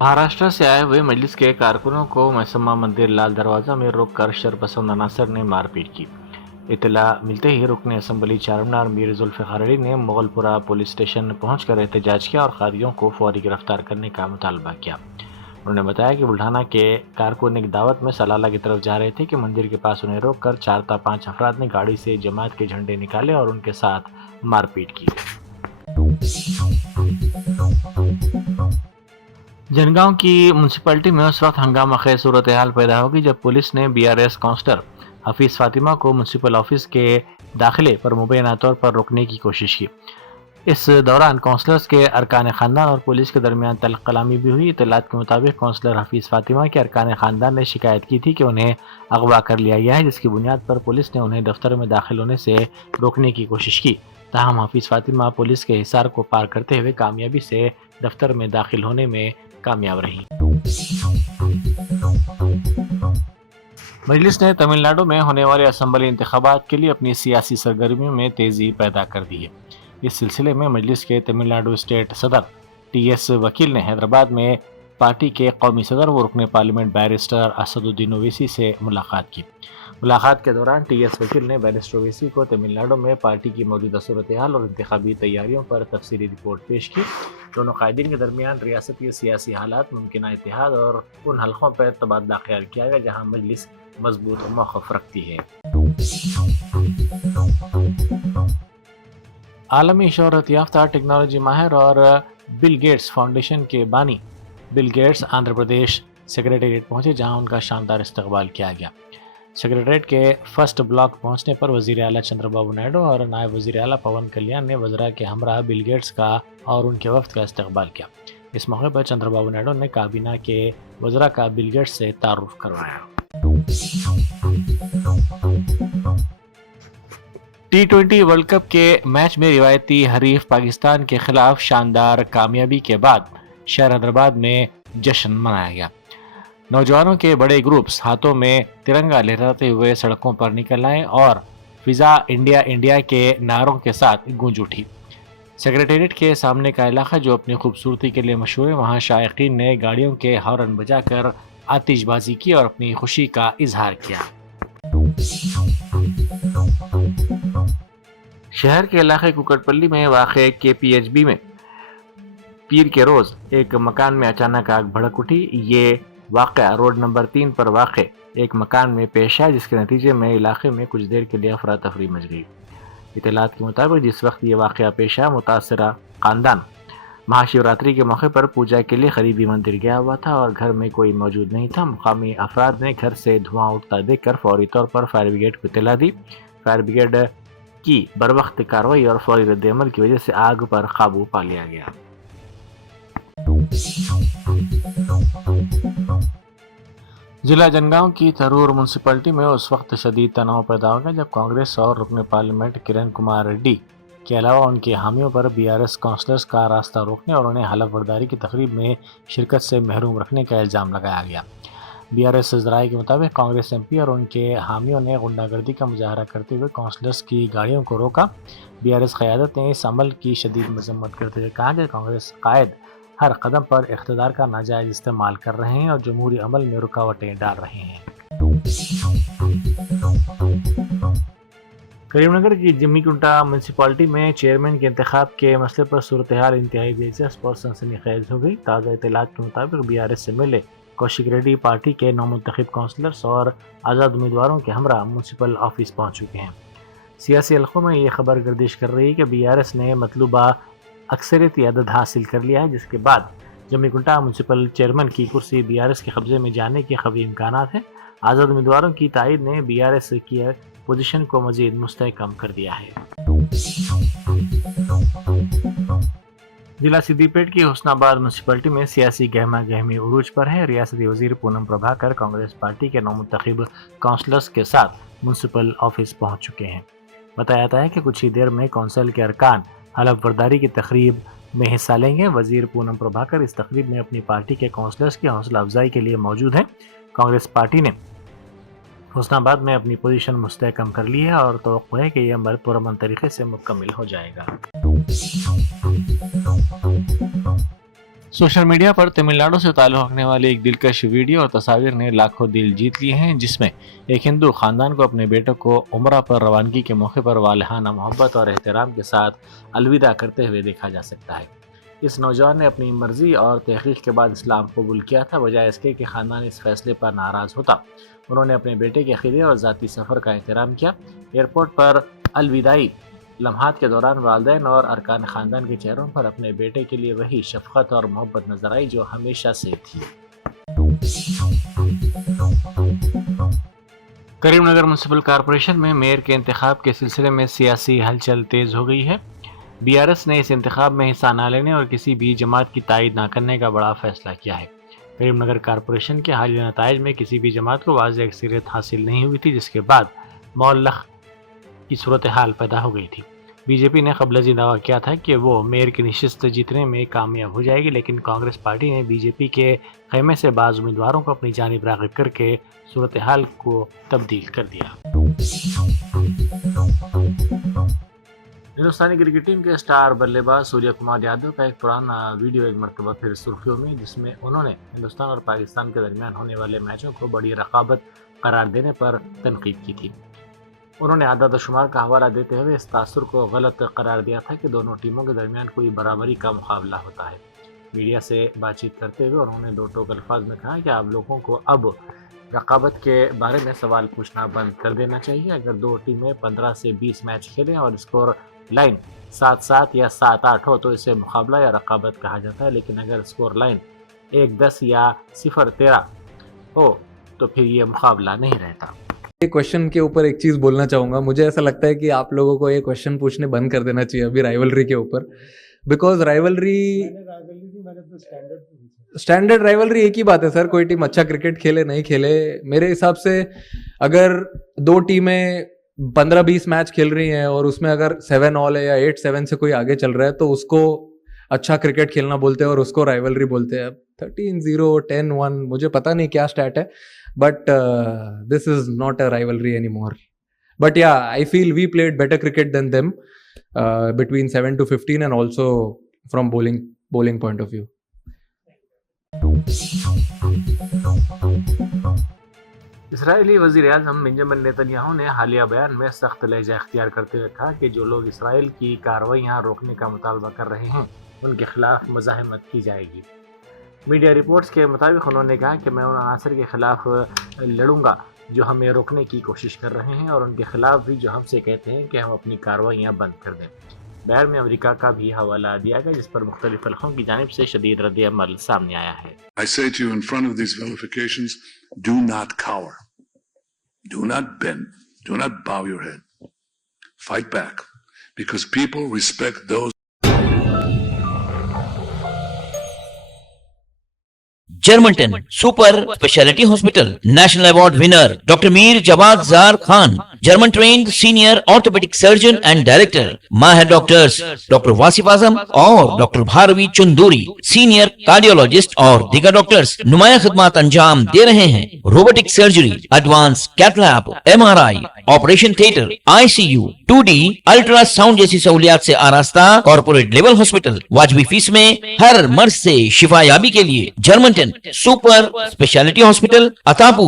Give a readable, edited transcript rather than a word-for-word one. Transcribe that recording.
महाराष्ट्र से आए हुए मजलिस के कारकुनों को मैसम्मा मंदिर लाल दरवाजा में रोककर शरपसंद अनासर ने मारपीट की। इतला मिलते ही रुकन असम्बली चारमीनार मीर जुल्फ़िकार अली ने मुगलपुरा पुलिस स्टेशन पहुंचकर एहतजाज किया और कादियों को फौरी गिरफ्तार करने का मुतालबा किया। उन्होंने बताया कि बुल्ढाना के कारकुन एक दावत में सलाला की तरफ जा रहे थे कि मंदिर के पास उन्हें रोककर 4 ता 5 अफराद ने गाड़ी से जमात के झंडे निकाले और उनके साथ मारपीट की। जनगांव की म्यूनसिपैलिटी में उस वक्त हंगामा खेज सूरत हाल पैदा होगी जब पुलिस ने बीआरएस काउंसलर हफीज फातिमा को म्यूनसिपल ऑफिस के दाखिले पर मुबैना तौर पर रोकने की कोशिश की। इस दौरान काउंसलर्स के अरकान खानदान और पुलिस के दरमियान तल्ख कलामी भी हुई। इत्तलात के मुताबिक काउंसलर हफीज फातिमा के अरकान खानदान ने शिकायत की थी कि उन्हें अगवा कर लिया गया है, जिसकी बुनियाद पर पुलिस ने उन्हें दफ्तर में दाखिल होने से रोकने की कोशिश की। ताहम हफीज फातिमा पुलिस के हिसार को पार करते हुए कामयाबी से दफ्तर में दाखिल होने में कामयाब रही। मजलिस ने तमिलनाडु में होने वाले असम्बली इंतखाबात के लिए अपनी सियासी सरगर्मियों में तेजी पैदा कर दी है। इस सिलसिले में मजलिस के तमिलनाडु स्टेट सदर टीएस वकील ने हैदराबाद में पार्टी के कौमी सदर व रुकन पार्लियामेंट बैरिस्टर असदुद्दीन ओवैसी से मुलाकात की। मुलाकात के दौरान टीएस वकील ने बैरिस्टर ओवैसी को तमिलनाडु में पार्टी की मौजूदा सूरत हाल और इंतखाबी तैयारियों पर तफसीली रिपोर्ट पेश की। दोनों कायदीन के दरमियान रियासती सियासी हालात, मुमकिन इत्तेहाद और उन हलकों पर तबादला ख्याल किया गया जहाँ मजलिस मजबूत मौक़िफ़ रखती है। आलमी शोहरत याफ्ता टेक्नोलॉजी माहिर और बिल गेट्स फाउंडेशन के बानी Bill Gates Andhra Pradesh secretariat पहुंचे, जहां उनका शानदार इस्तकबाल किया गया। सेक्रेटेरिएट के फर्स्ट ब्लॉक पहुंचने पर वज़ीर आला चंद्रबाबू नायडू और नायब वज़ीर आला पवन कल्याण ने वज़रा के हमरा बिल गेट्स का और उनके वफ्द का इस्तकबाल किया। इस मौके पर चंद्रबाबू नायडू ने काबीना के वज़रा का बिल गेट्स से तारुफ करवाया। T20 वर्ल्ड कप के मैच में रिवायती हरीफ पाकिस्तान के खिलाफ शानदार कामयाबी के बाद शहर हैदराबाद में जश्न मनाया गया। नौजवानों के बड़े ग्रुप्स हाथों में तिरंगा लहराते हुए सड़कों पर निकल आए और फिजा इंडिया इंडिया के नारों के साथ गूंज उठी। सेक्रेटेरिएट के सामने का इलाका जो अपनी खूबसूरती के लिए मशहूर है, वहाँ शायकीन ने गाड़ियों के हॉर्न बजाकर आतिशबाजी की और अपनी खुशी का इजहार किया। शहर के इलाके कुकटपल्ली में वाक़े KPHB में पीर के रोज़ एक मकान में अचानक आग भड़क उठी। ये वाक़या रोड नंबर 3 पर वाक़े एक मकान में पेश आया, जिसके नतीजे में इलाके में कुछ देर के लिए अफरा तफरी मच गई। इत्तलात के मुताबिक जिस वक्त ये वाक़या पेश आया, मुतासरा ख़ानदान महाशिवरात्रि के मौके पर पूजा के लिए करीबी मंदिर गया हुआ था और घर में कोई मौजूद नहीं था। मुकामी अफराद ने घर से धुआं उठता देखकर फौरी तौर पर फायर ब्रिगेड को इत्तला दी। फायर ब्रिगेड की बरवक्त कार्रवाई और फौरी रद्द-ए-अमल की वजह से आग पर काबू पा लिया गया। जिला जनगांव की थरूर म्यूनसिपैलिटी में उस वक्त शदीद तनाव पैदा हो गया जब कांग्रेस और रुकन पार्लियामेंट किरण कुमार रेड्डी के अलावा उनके हामियों पर बीआरएस काउंसलर्स का रास्ता रोकने और उन्हें हलफ बर्दारी की तकरीब में शिरकत से महरूम रखने का इल्ज़ाम लगाया गया। बीआरएस ज़राए के मुताबिक कांग्रेस एमपी और उनके हामियों ने गुंडागर्दी का मुजाहरा करते हुए काउंसलर्स की गाड़ियों को रोका। बीआरएस क़यादत ने इस अमल की शदीद मजम्मत करते हुए कहा कि कांग्रेस कायद हर कदम पर इख्तिदार का नाजायज़ इस्तेमाल कर रहे हैं और जमहूरी अमल में रुकावटें डाल रहे हैं। करीमनगर की जम्मीकुंटा म्यूनसिपालिटी में चेयरमैन के इंतखाब के मसले पर सूरत हाल इंतहाई दिलचस्प और सनसनीखेज हो गई। ताज़ा इत्तलात के मुताबिक बीआरएस से मिले कौशिक रेड्डी पार्टी के नौमुंतखब काउंसलर्स और आज़ाद उम्मीदवारों के हमरा म्यूनसिपल ऑफिस पहुँच चुके हैं। सियासी हलकों में ये खबर गर्दिश कर रही है कि बीआरएस ने मतलूबा अक्सरियती अदद हासिल कर लिया है, जिसके बाद जम्मीकुंटा म्यूनसिपल चेयरमैन की कुर्सी बीआरएस के कब्जे में जाने के कवी इम्कानात हैं। आज़ाद उम्मीदवारों की तायद ने बीआरएस की पोजीशन को मजीद मुस्तहकम कर दिया है। जिला सिद्दीपेट की हुस्नाबाद म्यूनसिपैलिटी में सियासी गहमा गहमी उरूज पर है। रियासती वजीर पूनम प्रभाकर कांग्रेस पार्टी के नौमुंतखब काउंसलर्स के साथ म्यूनसिपल ऑफिस पहुंच चुके हैं। बताया जाता है कि कुछ ही देर में कौंसिल के अरकान हलफ बर्दारी की तकरीब में हिस्सा लेंगे। वजीर पूनम प्रभाकर इस तकरीब में अपनी पार्टी के काउंसलर्स की हौसला अफजाई के लिए मौजूद हैं। कांग्रेस पार्टी ने हुस्नाबाद में अपनी पोजीशन मुस्तहकम कर ली है और तवक्को है कि यह अमल पुरअमन तरीके से मुकम्मल हो जाएगा। सोशल मीडिया पर तमिलनाडु से ताल्लुक़ रखने वाली एक दिलकश वीडियो और तस्वीर ने लाखों दिल जीत लिए हैं, जिसमें एक हिंदू खानदान को अपने बेटों को उम्रा पर रवानगी के मौके पर वालहाना मोहब्बत और एहतराम के साथ अलविदा करते हुए देखा जा सकता है। इस नौजवान ने अपनी मर्जी और तहकीक के बाद इस्लाम कबूल किया था, बजाय इसके कि ख़ानदान इस फैसले पर नाराज़ होता। उन्होंने अपने बेटे के अक़ीदे और ज़ाती सफ़र का एहतराम किया। एयरपोर्ट पर अलविदाई लम्हात के दौरान वालिदैन और अरकान ख़ानदान के चेहरों पर अपने बेटे के लिए वही शफ़क़त और मोहब्बत नजर आई जो हमेशा से थी। करीमनगर म्युनिसिपल कॉरपोरेशन में मेयर के इंतखाब के सिलसिले में सियासी हलचल तेज हो गई है। बीआरएस ने इस इंतखाब में हिस्सा न लेने और किसी भी जमात की तायद न करने का बड़ा फैसला किया है। करीमनगर कॉरपोरेशन के हालिया नताइज में किसी भी जमात को वाज़ेह अक्सरियत हासिल नहीं हुई थी, जिसके बाद मौलख की सूरत हाल पैदा हो गई थी। बीजेपी ने क़ब्ल दावा किया था कि वो मेयर की नशिस्त जीतने में कामयाब हो जाएगी, लेकिन कांग्रेस पार्टी ने बीजेपी के खेमे से बाज़ उम्मीदवारों को अपनी जानिब राग़िब करके सूरत हाल को तब्दील कर दिया। हिंदुस्तानी क्रिकेट टीम के स्टार बल्लेबाज सूर्य कुमार यादव का एक पुराना वीडियो एक मरतबा फिर सुर्खियों में, जिसमें उन्होंने हिंदुस्तान और पाकिस्तान के दरमियान होने वाले मैचों को बड़ी रकाबत करार देने पर तनकीद की थी। उन्होंने आदाद शुमार का हवाला देते हुए इस तासुर को गलत करार दिया था कि दोनों टीमों के दरमियान कोई बराबरी का मुकाबला होता है। मीडिया से बातचीत करते हुए उन्होंने दो टोक अल्फाज में कहा कि आप लोगों को अब रकाबत के बारे में सवाल पूछना बंद कर देना चाहिए। अगर दो टीमें 15 से 20 मैच खेलें और स्कोर लाइन 7-7 या 7-8 हो तो इसे मुकाबला या रकाबत कहा जाता है, लेकिन अगर स्कोर लाइन 1-10 या 0-13 हो तो फिर ये मुकाबला नहीं रहता। ये क्वेश्चन के ऊपर एक चीज़ बोलना चाहूँगा। मुझे ऐसा लगता है कि आप लोगों को ये क्वेश्चन पूछने बंद कर देना चाहिए अभी राइवलरी के ऊपर, बिकॉज राइवलरी स्टैंडर्ड राइवलरी एक ही बात है सर। कोई टीम अच्छा क्रिकेट खेले नहीं खेले, मेरे हिसाब से अगर दो टीमें 15-20 मैच खेल रही हैं और उसमें अगर 7 ऑल है या 8-7 से कोई आगे चल रहा है तो उसको अच्छा क्रिकेट खेलना बोलते हैं और उसको राइवलरी बोलते हैं। 13-0 10-1 मुझे पता नहीं क्या स्टैट है, but this is not a rivalry anymore. But yeah, I feel we played better cricket than them between 7 to 15 and also from bowling point of view. Israeli वज़ीर आज़म बेंजामिन नेतन्याहू ने हालिया बयान में सख्त लहजा इख्तियार करते हुए कहा कि जो लोग इसराइल की कार्रवाइयाँ रोकने का मुतालबा कर रहे हैं उनके खिलाफ मज़ाहमत की जाएगी। मीडिया रिपोर्ट्स के मुताबिक उन्होंने कहा कि मैं उन अनासर के खिलाफ लड़ूंगा जो हमें रोकने की कोशिश कर रहे हैं और उनके खिलाफ भी जो हमसे कहते हैं कि हम अपनी कार्रवाइयाँ बंद कर दें। बयान में अमेरिका का भी हवाला दिया गया, जिस पर मुख्तलिफ फलकों की जानिब से शदीद रद्द-ए-अमल सामने आया है। I say to you in front of these vilifications, do not cower, do not bend, do not bow your head. Fight back, because people respect those. Germanton super speciality hospital national award winner doctor Mir Jawad Zar Khan, German trained senior orthopaedic surgeon and director, माहिर doctors doctor Wasif Azam और doctor Bharvi Chanduri, senior cardiologist और दीगर doctors नुमाया खिदमत अंजाम दे रहे हैं। Robotic surgery, advance cath lab, MRI, operation theatre, ICU, 2D ultrasound जैसी सहूलियात से आरास्ता कॉर्पोरेट लेवल हॉस्पिटल। वाजबी फीस में हर मर्ज से शिफायाबी के लिए Germanton super speciality hospital, Attapur.